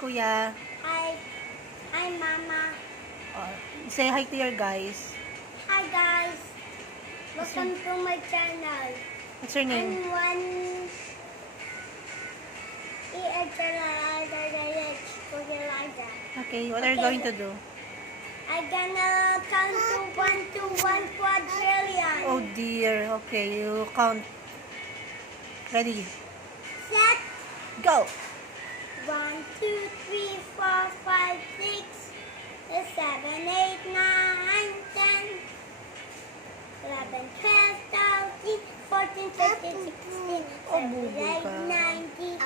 Kuya. Hi. Hi, Mama. Oh, say hi to your guys. Hi, guys. Welcome to my channel. What's your name? I'm one Okay, what are you going to do? I'm gonna count to 1 quadrillion. Oh dear. Okay, you count. Ready? Set. Go! 1, 2, 3, 4, 5, 6, 7, 8, 9, 10, 11, 12, 13, 14, 15, 16, 17, 18, 19, 20,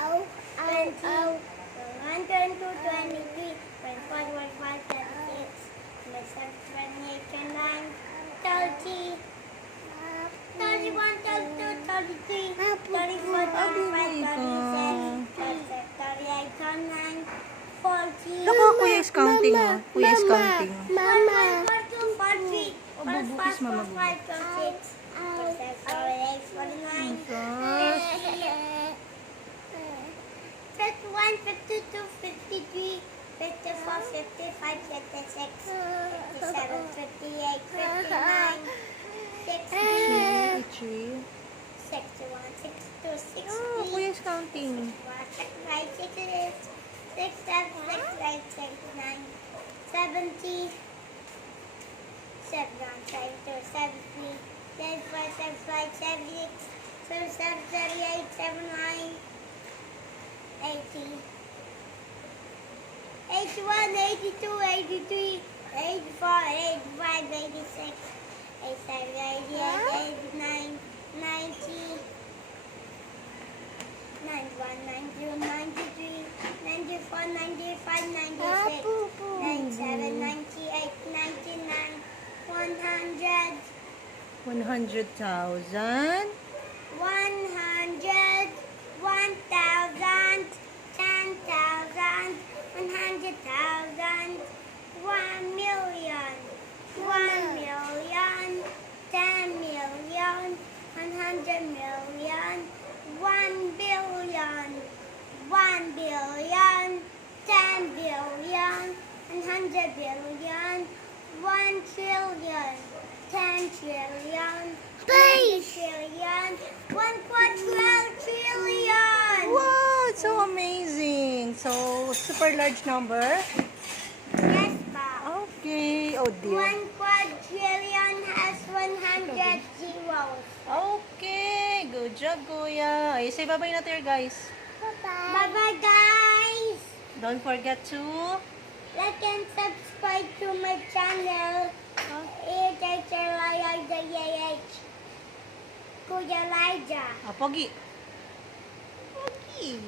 21, 22, 23, 24, 25, 26, 27, 28, 29, 30, 31, 32, 33, 34, 35, 37, 38, 39, 40. Naku, Kuya is counting. Oh. Kuya is counting. Mama. 42, 43, Oh, bubukis, Mama. 45, 46, 47, 48, 49, Gosh. 51, 52, 53, 54, 55, 56, 57, 58, 59, 60, 3. 61, 62, 63, Oh, Kuya is counting. 67, 68, 69, 70, 71, 72, 73, 74, 75, 76, 77, 78, 79, 80, 81, 82, 83, 84, 85, 86, 87, 88, 89, 90, 91, 92, 93, 94, 95, 96, 97, 98, 99, 100, 100,000. 100, 1,000, 10,000, 100,000, 1 million, 1 million, 10 million, 100 million, 1 billion, 1 billion, 10 billion, 100 billion, 1 trillion, 10 trillion, 20 trillion, 1 quadrillion. Wow, it's so amazing. So, super large number. Yes, Bob. Okay. Oh dear. 1 quadrillion has 100 zeros. Okay. Good job, Kuya. Ay, say bye-bye na to your guys. Bye-bye, guys. Don't forget to... Like and subscribe to my channel. Kuya Elijah. Ah, Pogi. Pogi.